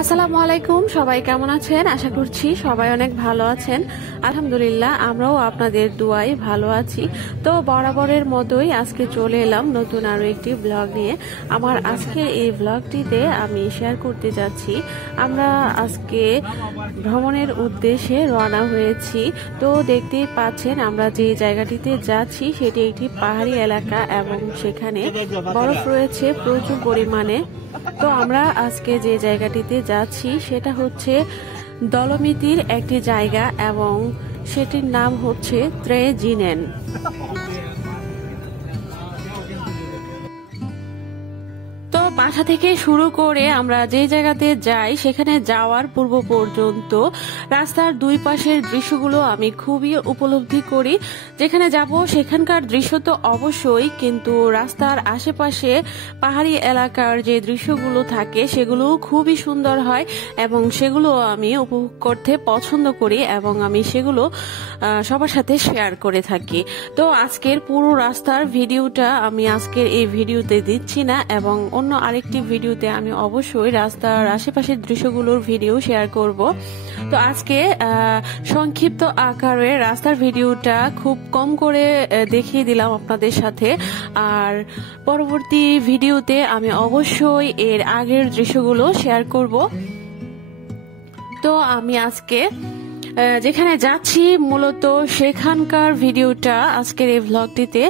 আসসালামু আলাইকুম, সবাই কেমন আছেন? আশা করছি সবাই অনেক ভালো আছেন। আলহামদুলিল্লাহ, আমরাও আপনাদের দোয়ায় ভালো আছি। তো বরাবরের মতোই আজকে চলে এলাম নতুন আরো একটি ব্লগ নিয়ে। আমার আজকে এই ব্লগটিতে আমি শেয়ার করতে যাচ্ছি, আমরা আজকে ভ্রমণের উদ্দেশ্যে রওনা হয়েছি। তো দেখতেই পাচ্ছেন আমরা যে জায়গাটিতে যাচ্ছি সেটি একটি পাহাড়ি এলাকা এবং সেখানে বরফ রয়েছে প্রচুর পরিমাণে। তো আমরা আজকে যে জায়গাটিতে যাচ্ছি সেটা হচ্ছে দলমিতির একটি জায়গা এবং সেটির নাম হচ্ছে ত্রেজিনেন। তো বাসা থেকে শুরু করে আমরা যে জায়গাতে যাই সেখানে যাওয়ার পূর্ব পর্যন্ত রাস্তার দুই পাশের দৃশ্যগুলো আমি খুবই উপলব্ধি করি। যেখানে যাব সেখানকার দৃশ্য তো অবশ্যই, কিন্তু রাস্তার আশেপাশে পাহাড়ি এলাকার যে দৃশ্যগুলো থাকে সেগুলো খুবই সুন্দর হয় এবং সেগুলো আমি উপভোগ করতে পছন্দ করি এবং আমি সেগুলো সবার সাথে শেয়ার করে থাকি। তো আজকের পুরো রাস্তার ভিডিওটা আমি আজকের এই ভিডিওতে দিচ্ছি না এবং অন্য আরেকটি ভিডিওতে আমি অবশ্যই রাস্তার আশেপাশের দৃশ্যগুলোর ভিডিও শেয়ার করব। তো আজকে সংক্ষিপ্ত আকারে রাস্তার ভিডিওটা খুব কম করে দেখিয়ে দিলাম আপনাদের সাথে, আর পরবর্তী ভিডিওতে আমি অবশ্যই এর আগের দৃশ্যগুলো শেয়ার করব। তো আমি আজকে যেখানে যাচ্ছি মূলত সেখানকার ভিডিওটা আজকের এই ভ্লগটিতে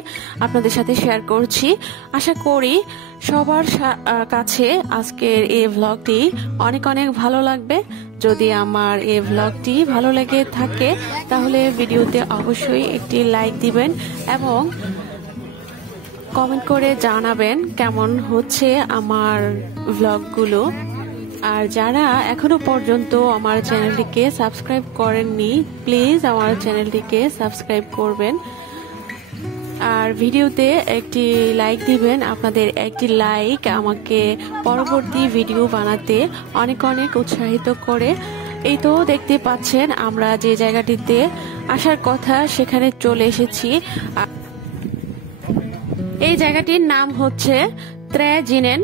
আপনাদের সাথে শেয়ার করছি। আশা করি সবার কাছে আজকের এই ভ্লগটি অনেক অনেক ভালো লাগবে। যদি আমার এই ভ্লগটি ভালো লেগে থাকে তাহলে ভিডিওতে অবশ্যই একটি লাইক দিবেন এবং কমেন্ট করে জানাবেন কেমন হচ্ছে আমার ভ্লগগুলো। আর যারা এখনো পর্যন্ত আমার চ্যানেলটিকে সাবস্ক্রাইব করেননি, প্লিজ আমার চ্যানেলটিকে সাবস্ক্রাইব করবেন আর ভিডিওতে একটি লাইক দিবেন। আপনাদের একটি লাইক আমাকে পরবর্তী ভিডিও বানাতে অনেক অনেক উৎসাহিত করে। এই তো দেখতে পাচ্ছেন আমরা যে জায়গাটিতে আসার কথা সেখানে চলে এসেছি। এই জায়গাটির নাম হচ্ছে ত্রেজিনেন।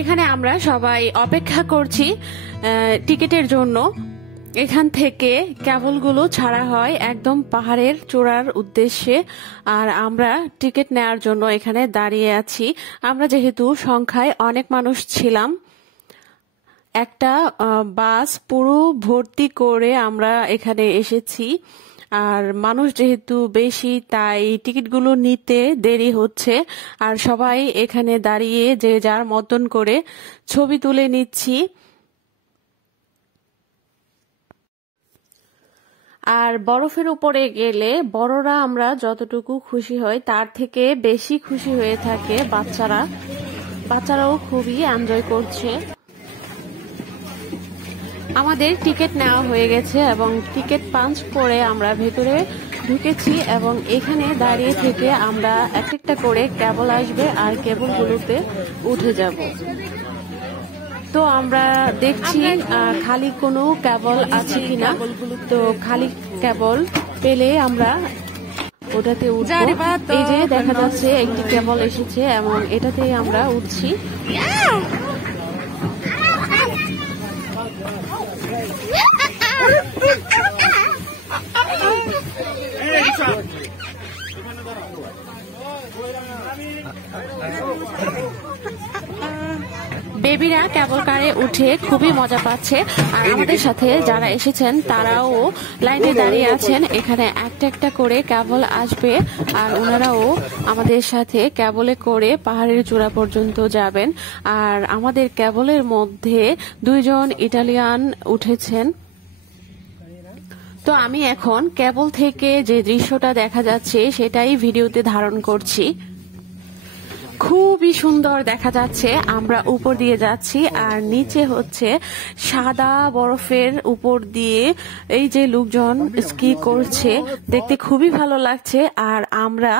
এখানে আমরা সবাই অপেক্ষা করছি টিকিটের জন্য। এখান থেকে ক্যাবলগুলো ছাড়া হয় একদম পাহাড়ের চূড়ার উদ্দেশ্যে, আর আমরা টিকিট নেওয়ার জন্য এখানে দাঁড়িয়ে আছি। আমরা যেহেতু সংখ্যায় অনেক মানুষ ছিলাম, একটা বাস পুরো ভর্তি করে আমরা এখানে এসেছি। আর মানুষ যেহেতু বেশি তাই টিকিটগুলো নিতে দেরি হচ্ছে, আর সবাই এখানে দাঁড়িয়ে যে যার মতন করে ছবি তুলে নিচ্ছি। আর বরফের উপরে গেলে বড়রা আমরা যতটুকু খুশি হই তার থেকে বেশি খুশি হয়ে থাকে বাচ্চারাও খুবই এনজয় করছে। আমাদের টিকিট নেওয়া হয়ে গেছে এবং টিকিট পাঞ্চ করে আমরা ভেতরে ঢুকেছি এবং এখানে দাঁড়িয়ে থেকে আমরা একটা করে কেবল আসবে আর কেবলগুলোতে উঠে যাব। তো আমরা দেখছি খালি কোনো কেবল আছে কিনা। তো খালি কেবল পেলে আমরা ওটাতে উঠবো। এই যে দেখা যাচ্ছে একটি কেবল এসেছে এবং এটাতেই আমরা উঠছি। বেবিরা কেবল কারে উঠে খুবই মজা পাচ্ছে, আর আমাদের সাথে যারা এসেছেন তারাও লাইনে দাঁড়িয়ে আছেন। এখানে একটা করে কেবল আসবে আর ওনারাও আমাদের সাথে কেবলে করে পাহাড়ের চূড়া পর্যন্ত যাবেন। আর আমাদের কেবলের মধ্যে 2 জন ইটালিয়ান উঠেছেন। তো আমি এখন কেবল থেকে যে দৃশ্যটা দেখা যাচ্ছে সেটাই ভিডিওতে ধারণ করছি। খুবই সুন্দর দেখা যাচ্ছে। আমরা উপর দিয়ে যাচ্ছি আর নিচে হচ্ছে সাদা বরফের উপর দিয়ে এই যে লোকজন স্কি করছে, দেখতে খুবই ভালো লাগছে। আর আমরা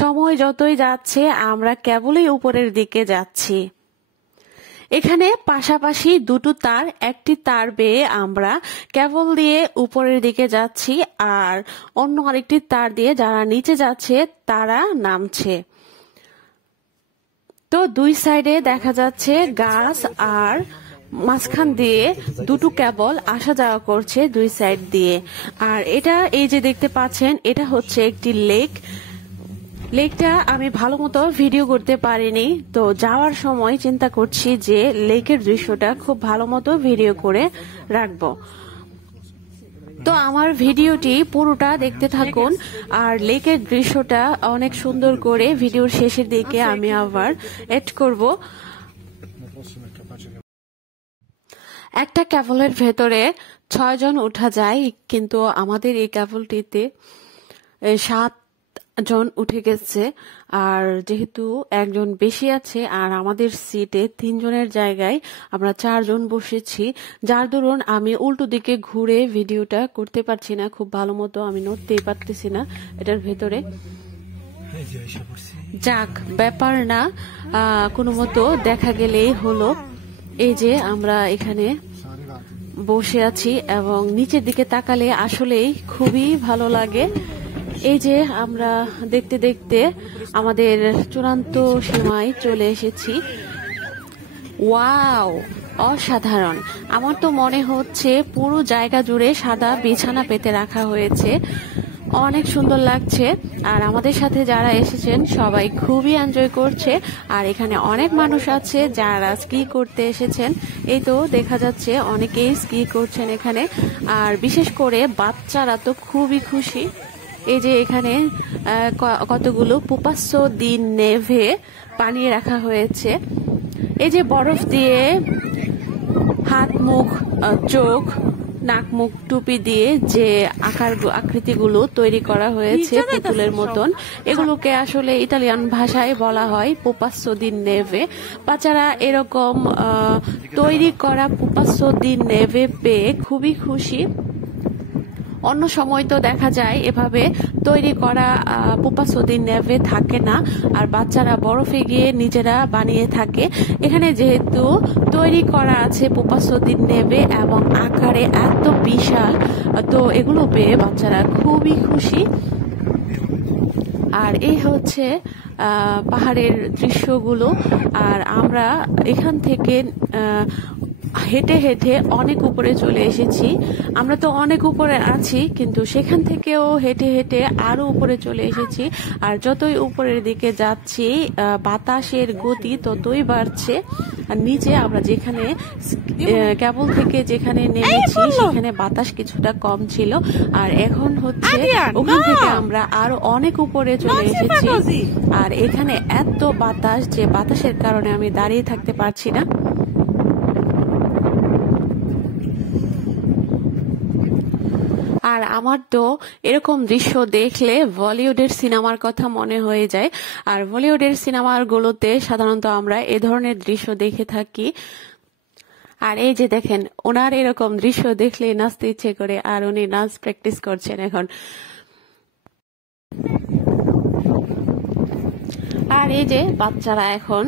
সময় যতই যাচ্ছে আমরা কেবলই উপরের দিকে যাচ্ছি। এখানে পাশাপাশি দুটো তার, একটি তার বেয়ে আমরা কেবল দিয়ে উপরের দিকে যাচ্ছি আর অন্য আরেকটি তার দিয়ে যারা নিচে যাচ্ছে তারা নামছে। তো দুই সাইডে দেখা যাচ্ছে গাছ আর মাঝখান দিয়ে দুটো কেবল আসা যাওয়া করছে দুই সাইড দিয়ে। আর এটা এই যে দেখতে পাচ্ছেন, এটা হচ্ছে একটি লেকটা আমি ভালো মতো ভিডিও করতে পারিনি, তো যাওয়ার সময় চিন্তা করছি যে লেকের দৃশ্যটা খুব ভালো মতো ভিডিও করে রাখবো। তো আমার ভিডিওটি পুরোটা দেখতে থাকুন, আর লেকের দৃশ্যটা অনেক সুন্দর করে ভিডিওর শেষের দিকে আমি আবার এড করব। একটা ক্যাবলের ভেতরে 6 জন উঠা যায়, কিন্তু আমাদের এই ক্যাবলটিতে 7 জন উঠে গেছে। আর যেহেতু একজন বেশি আছে আর আমাদের সিটে 3 জনের জায়গায় আমরা 4 জন বসেছি, যার দরুন আমি উল্টো দিকে ঘুরে ভিডিওটা করতে পারছি না, খুব ভালো মতো আমি নড়তেই পারতেছি না এটার ভেতরে। যাক, ব্যাপার না, কোনো মতো দেখা গেলেই হলো। এই যে আমরা এখানে বসে আছি এবং নিচের দিকে তাকালে আসলেই খুবই ভালো লাগে। এই যে আমরা দেখতে দেখতে আমাদের চূড়ান্ত সীমায় চলে এসেছি। ওয়াও, অসাধারণ! আমার তো মনে হচ্ছে পুরো জায়গা জুড়ে সাদা বিছানা পেতে রাখা হয়েছে, অনেক সুন্দর লাগছে। আর আমাদের সাথে যারা এসেছেন সবাই খুবই এনজয় করছে। আর এখানে অনেক মানুষ আছে যারা স্কি করতে এসেছেন, এই তো দেখা যাচ্ছে অনেকেই স্কি করছেন এখানে। আর বিশেষ করে বাচ্চারা তো খুবই খুশি। এই যে এখানে কতগুলো পুপাসো দি নেভে বানিয়ে রাখা হয়েছে। এই যে বরফ দিয়ে হাত, মুখ, চোখ, নাক, মুখ, টুপি দিয়ে যে আকৃতিগুলো তৈরি করা হয়েছে পুতুলের মতন, এগুলোকে আসলে ইতালিয়ান ভাষায় বলা হয় পুপাসো দি নেভে। বাচ্চারা এরকম তৈরি করা পুপাসো দি নেভে পেয়ে খুবই খুশি। অন্য সময় তো দেখা যায় এভাবে তৈরি করা পুপাসো দি নেভে থাকে না, আর বাচ্চারা বরফে গিয়ে নিজেরা বানিয়ে থাকে। এখানে যেহেতু তৈরি করা আছে পুপাসো দি নেভে এবং আকারে এত বিশাল, তো এগুলো পেয়ে বাচ্চারা খুবই খুশি। আর এই হচ্ছে পাহাড়ের দৃশ্যগুলো। আর আমরা এখান থেকে হেঁটে হেঁটে অনেক উপরে চলে এসেছি। আমরা তো অনেক উপরে আছি, কিন্তু সেখান থেকেও হেঁটে হেঁটে আরো উপরে চলে এসেছি। আর যতই উপরের দিকে যাচ্ছি বাতাসের গতি ততই বাড়ছে। আর নিচে আমরা যেখানে কেবল থেকে যেখানে নেমেছি সেখানে বাতাস কিছুটা কম ছিল, আর এখন হচ্ছে ওখান থেকে আমরা আরো অনেক উপরে চলে এসেছি। আর এখানে এত বাতাস যে বাতাসের কারণে আমি দাঁড়িয়ে থাকতে পারছি না। আর আমার তো এরকম দৃশ্য দেখলে বলিউডের সিনেমার কথা মনে হয়ে যায়। আর বলিউডের সিনেমাগুলোতে সাধারণত আমরা এ ধরনের দৃশ্য দেখে থাকি। আর এই যে দেখেন, ওনার এরকম দৃশ্য দেখলে নাচতে ইচ্ছে করে, আর উনি নাচ প্র্যাকটিস করছেন এখন। আর এই যে বাচ্চারা এখন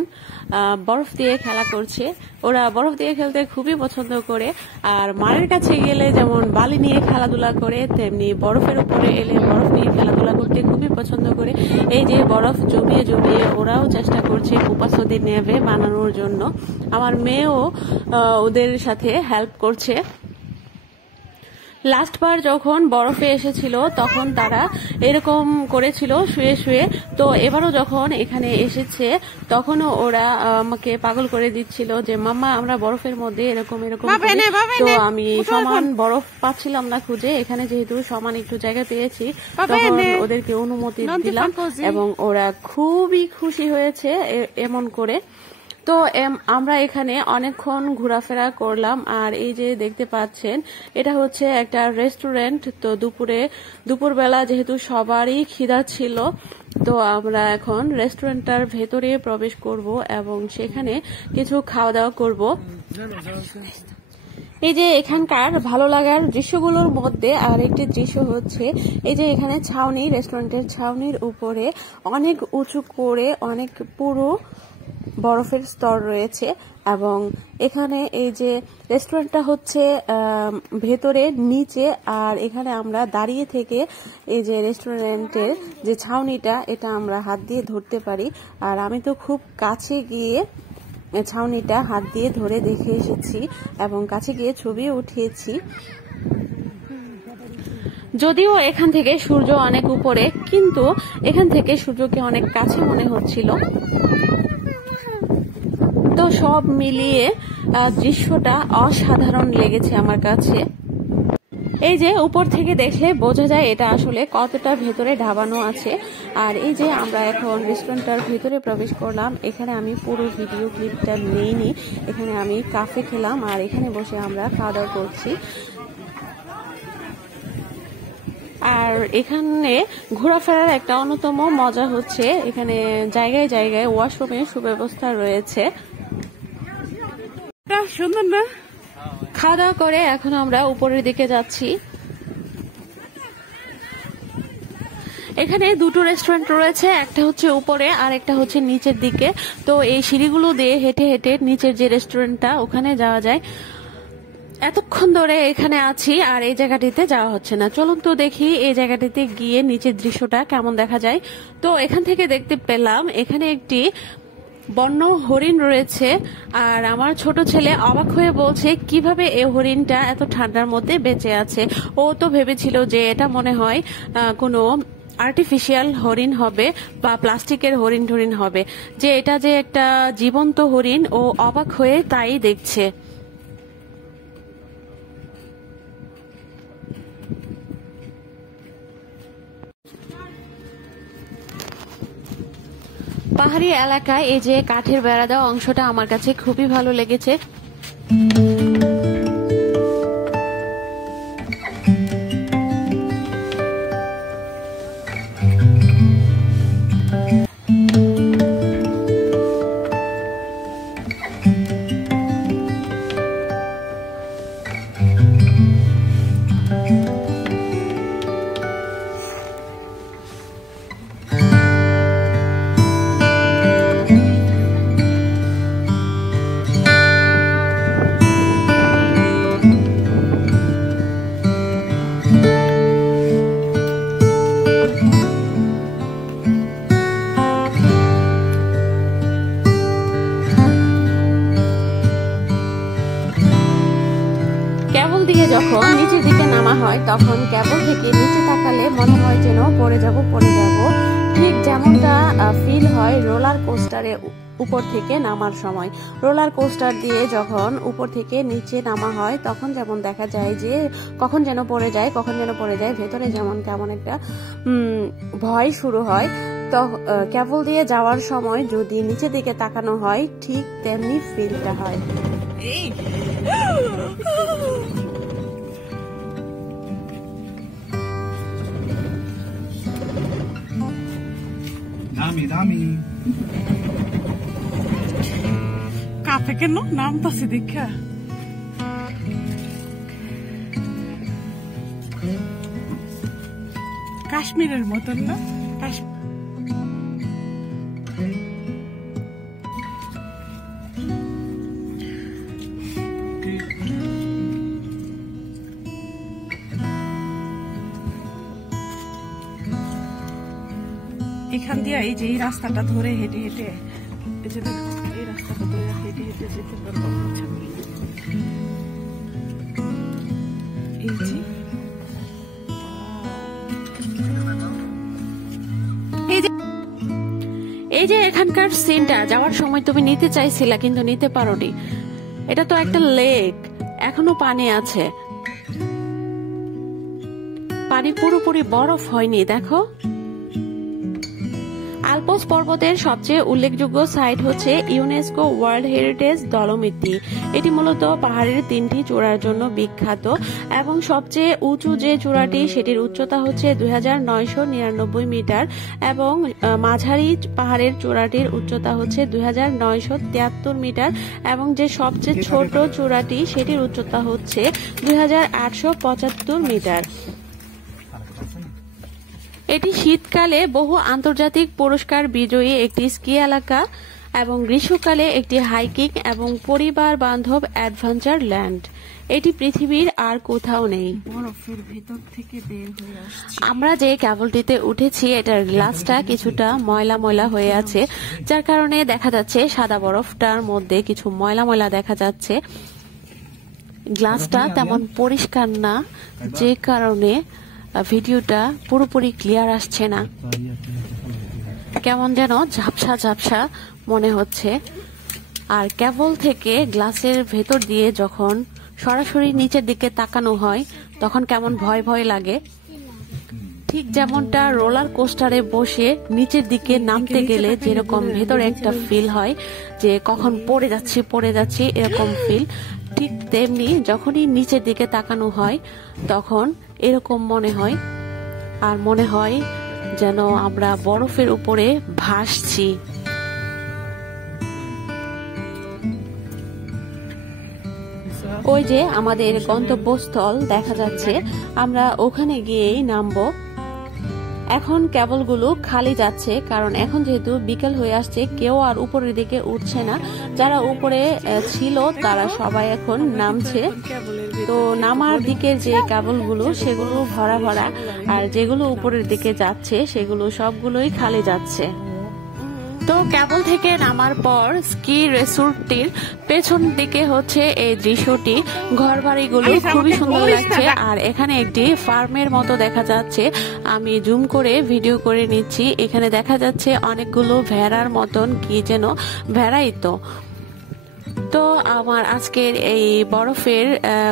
বরফ দিয়ে খেলা করছে। ওরা বরফ দিয়ে খেলতে খুবই পছন্দ করে। আর মায়ের কাছে গেলে যেমন বালি নিয়ে খেলাধুলা করে, তেমনি বরফের উপরে এলে বরফ নিয়ে খেলাধুলা করতে খুবই পছন্দ করে। এই যে বরফ জমিয়ে জমিয়ে ওরাও চেষ্টা করছে পুপাসো দি নেভে বানানোর জন্য। আমার মেয়েও ওদের সাথে হেল্প করছে। লাস্টবার যখন বরফে এসেছিল তখন তারা এরকম করেছিল শুয়ে শুয়ে, তো এবারও যখন এখানে এসেছে তখনও ওরা আমাকে পাগল করে দিচ্ছিল যে মাম্মা আমরা বরফের মধ্যে এরকম এরকম। তো আমি সমান বরফ পাচ্ছিলাম না খুঁজে, এখানে যেহেতু সমান একটু জায়গা পেয়েছি তখন ওদেরকে অনুমতি দিলাম এবং ওরা খুবই খুশি হয়েছে এমন করে। তো আমরা এখানে অনেকক্ষণ ঘোরাফেরা করলাম। আর এই যে দেখতে পাচ্ছেন এটা হচ্ছে একটা রেস্টুরেন্ট। তো দুপুরবেলা যেহেতু সবারই খিদা ছিল, তো আমরা এখন রেস্টুরেন্টটার ভেতরে প্রবেশ করব এবং সেখানে কিছু খাওয়া দাওয়া করব। এই যে এখানকার ভালো লাগার দৃশ্যগুলোর মধ্যে আর একটি দৃশ্য হচ্ছে এই যে এখানে ছাউনি, রেস্টুরেন্টের ছাউনির উপরে অনেক উঁচু করে অনেক পুরো বরফের স্তর রয়েছে। এবং এখানে এই যে রেস্টুরেন্টটা হচ্ছে ভেতরে নিচে, আর এখানে আমরা দাঁড়িয়ে থেকে এই যে রেস্টুরেন্টের যে ছাউনিটা এটা আমরা হাত দিয়ে ধরতে পারি। আর আমি তো খুব কাছে গিয়ে ছাউনিটা হাত দিয়ে ধরে দেখে এসেছি এবং কাছে গিয়ে ছবি উঠিয়েছি। যদিও এখান থেকে সূর্য অনেক উপরে, কিন্তু এখান থেকে সূর্যকে অনেক কাছে মনে হচ্ছিল। তো সব মিলিয়ে দৃশ্যটা অসাধারণ লেগেছে আমার কাছে। এই যে উপর থেকে দেখলে বোঝা যায় এটা আসলে কতটা ভেতরে ঢাবানো আছে। আর এই যে আমরা এখন রেস্টুরেন্টটার ভিতরে প্রবেশ করলাম। এখানে আমি পুরো ভিডিও ক্লিপটা নেইনি, এখানে আমি কাফে খেলাম আর এখানে বসে আমরা খাওয়া দাওয়া করছি। আর এখানে ঘোরাফেরার একটা অন্যতম মজা হচ্ছে এখানে জায়গায় জায়গায় ওয়াশরুমের সুব্যবস্থা রয়েছে। সুন্দর না? খাওয়া দাওয়া করে এখন আমরা উপরের দিকে যাচ্ছি। এখানে দুটো রেস্টুরেন্ট রয়েছে, একটা হচ্ছে উপরে আর একটা হচ্ছে নিচের দিকে। তো এই সিঁড়িগুলো দিয়ে হেঁটে হেঁটে নিচের যে রেস্টুরেন্টটা ওখানে যাওয়া যায়। এতক্ষণ ধরে এখানে আছি আর এই জায়গাটিতে যাওয়া হচ্ছে না। চলুন তো দেখি এই জায়গাটিতে গিয়ে নিচের দৃশ্যটা কেমন দেখা যায়। তো এখান থেকে দেখতে পেলাম এখানে একটি বন্য হরিণ রয়েছে। আর আমার ছোট ছেলে অবাক হয়ে বলছে কিভাবে এই হরিণটা এত ঠান্ডার মধ্যে বেঁচে আছে। ও তো ভেবেছিল যে এটা মনে হয় কোনো আর্টিফিশিয়াল হরিণ হবে বা প্লাস্টিকের হরিণ টরিণ হবে, যে এটা যে একটা জীবন্ত হরিণ। ও অবাক হয়ে তাই দেখছে। পাহাড়ি এলাকায় এই যে কাঠের বেড়া দেওয়া অংশটা আমার কাছে খুবই ভালো লেগেছে। দিয়ে যখন নিচের দিকে নামা হয় তখন কেবল থেকে নিচে তাকালে মনে হয় যেন পড়ে যাব। ঠিক যেমনটা ফিল হয় রোলার কোস্টারে উপর থেকে নামার সময়। রোলার কোস্টার দিয়ে যখন উপর থেকে নিচে নামা হয় তখন যেমন দেখা যায় যে কখন যেন পড়ে যায় ভেতরে যেমন কেমন একটা ভয় শুরু হয়। তো কেবল দিয়ে যাওয়ার সময় যদি নিচের দিকে তাকানো হয় ঠিক তেমনি ফিলটা হয়। দামি কাফে কেন নামতাছি দেখা কাশ্মীরের মতন না? এখান দিয়ে এই যে এই রাস্তাটা ধরে হেঁটে হেঁটে এই যে দেখো এই রাস্তাটা ধরে হেঁটে হেঁটে যেতে পারবো। এই যে এখানকার সিনটা যাওয়ার সময় তুমি নিতে চাইছিলা কিন্তু নিতে পারোনি। এটা তো একটা লেক, এখনো পানি আছে, পানি পুরোপুরি বরফ হয়নি। দেখো আলপস পর্বতের সবচেয়ে উল্লেখযোগ্য সাইট হচ্ছে ইউনেস্কো ওয়ার্ল্ড হেরিটেজ দলমিতি। এটি মূলত পাহাড়ের 3টি চূড়ার জন্য বিখ্যাত এবং সবচেয়ে উঁচু যে চূড়াটি সেটির উচ্চতা হচ্ছে 2999 মিটার এবং মাঝারি পাহাড়ের চূড়াটির উচ্চতা হচ্ছে 2973 মিটার এবং যে সবচেয়ে ছোট চূড়াটি সেটির উচ্চতা হচ্ছে 2875 মিটার। এটি শীতকালে বহু আন্তর্জাতিক পুরস্কার বিজয়ী একটি স্কি এলাকা এবং গ্রীষ্মকালে একটি হাইকিং এবং পরিবার বান্ধব অ্যাডভেঞ্চার ল্যান্ড। এটি পৃথিবীর আর কোথাও নেই। বরফের ভেতর থেকে বের হয়ে আসছে। আমরা যে কেবলটিতে উঠেছি এটার গ্লাসটা কিছুটা ময়লা ময়লা হয়ে আছে, যার কারণে দেখা যাচ্ছে সাদা বরফটার মধ্যে কিছু ময়লা ময়লা দেখা যাচ্ছে। গ্লাসটা তেমন পরিষ্কার না, যে কারণে ভিডিওটা পুরোপুরি ক্লিয়ার আসছে না, কেমন যেন ঝাপসা ঝাপসা মনে হচ্ছে। আর কেবল থেকে গ্লাসের ভেতর দিয়ে যখন সরাসরি নিচের দিকে তাকানো হয় তখন কেমন ভয় ভয় লাগে, ঠিক যেমনটা রোলার কোস্টারে বসে নিচের দিকে নামতে গেলে যেরকম ভেতরে একটা ফিল হয় যে কখন পড়ে যাচ্ছি এরকম ফিল, ঠিক তেমনি যখনই নিচের দিকে তাকানো হয় তখন এরকম মনে হয়। আর মনে হয় যেন আমরা বরফের উপরে ভাসছি। ওই যে আমাদের গন্তব্যস্থল দেখা যাচ্ছে, আমরা ওখানে গিয়েই নামবো। এখন কেবলগুলো খালি যাচ্ছে, কারণ এখন যেহেতু বিকেল হয়ে আসছে, কেউ আর উপরের দিকে উঠছে না। যারা উপরে ছিল তারা সবাই এখন নামছে। তো নামার দিকে যে কেবলগুলো সেগুলো ভরা ভরা, আর যেগুলো উপরের দিকে যাচ্ছে সেগুলো সবগুলোই খালি যাচ্ছে। তো কেবল থেকে নামার পর স্কি রিসোর্টটির পেছন দিকে হচ্ছে এই দৃশ্যটি। ঘরবাড়িগুলো খুবই সুন্দর লাগছে, আর এখানে একটি ফার্মের মতো দেখা যাচ্ছে। আমি জুম করে ভিডিও করে নিচ্ছি। এখানে দেখা যাচ্ছে অনেকগুলো ভেড়ার মতন, কি যেন ভেড়াই তো। তো আমার আজকের এই বরফের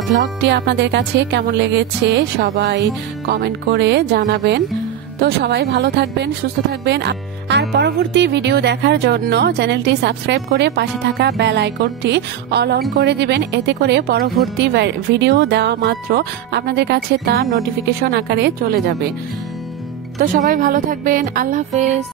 ভ্লগটি আপনাদের কাছে কেমন লেগেছে সবাই কমেন্ট করে জানাবেন। তো সবাই ভালো থাকবেন, সুস্থ থাকবেন। আর পরবর্তী ভিডিও দেখার জন্য চ্যানেলটি সাবস্ক্রাইব করে পাশে থাকা বেল আইকনটি অল অন করে দিবেন। এতে করে পরবর্তী ভিডিও দেওয়া মাত্র আপনাদের কাছে তা নোটিফিকেশন আকারে চলে যাবে। তো সবাই ভালো থাকবেন। আল্লাহ হাফেজ।